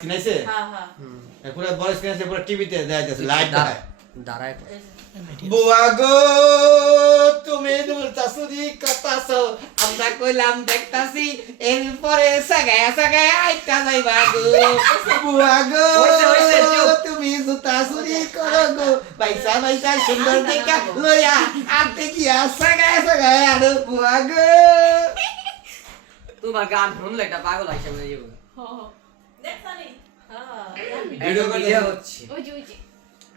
কিনাইছে পুরো বড় স্ক্রিন আছে পুরো টিভিতে দেখাইতেছে লাইট দাঁড়ায় বুয়া গো তুমি দুলতাছুরি কথাছো আমরা কইলাম দেখতাছি এরপরে সাগায়া সাগায়া আইতা যাইবা গো বুয়া গো তুমি জুতাছুরি করো গো বাইসা বাইসা সুন্দর দেখা লইয়া আতে গিয়া সাগায়া সাগায়া আরো বুয়া গো তোমার গান শুনলে একটা পাগল হইছে বলে যাবো দেখছানি ভিডিও করে হচ্ছে ওই যে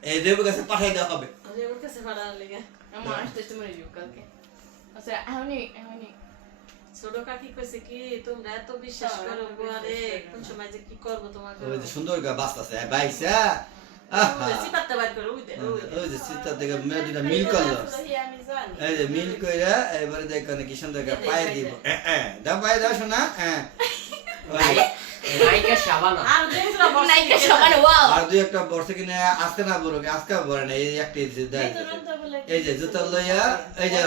এই দেবু কাছে পাঠাই দেওয়া হবে আরে ওর কাছে পাঠানোর লেগে আমার আসতে মরে যাও কালকে আচ্ছা এমনি ছোট কাকি কইছে কি তোমরা এত বিশ্বাস করো গোয়ারে কোন সময় যে কি করব তোমাকে ওই যে সুন্দর গা বাসতাছে বাইসা সিপাতে বাইর করো ওই যে সিটা থেকে মেডিটা মিল করলো আমি জানি এই যে মিল কইরা এবারে দেখো কি সুন্দর গা পায়ে দিব দাও পায়ে দাও শোনা নায়িকা শাবানা আর দেখছরা নায়িকা সমান ওয়াও আর দুই একটা বর্ষে কিনে আজকে না বড় আজকে বড় না এই একটা এই যে জুতা লইয়া এই যে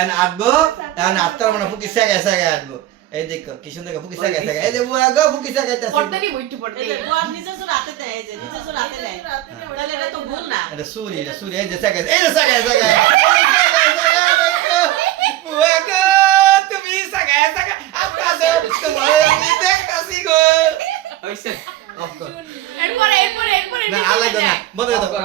এন আটবো এন আটটার মানে ফুকি সাগা সাগা আটবো এই দেখো কি সুন্দর ফুকি সাগা সাগা এই যে বুয়া গো ফুকি সাগা তাছে পড়তেনি বইটু পড়তে এই গোয়ার নিজে তো রাতে দেয় এই যে নিজে তো রাতে দেয় তাহলে এটা তো ভুল না এটা সুরি এই যে সাগা এই যে সাগা সাগা বুয়া গো তুমি সাগা সাগা আপনাদের তোমার আমি দেখতাছি গো হইছে এরপরে না আলাদা না বন্ধ করে দাও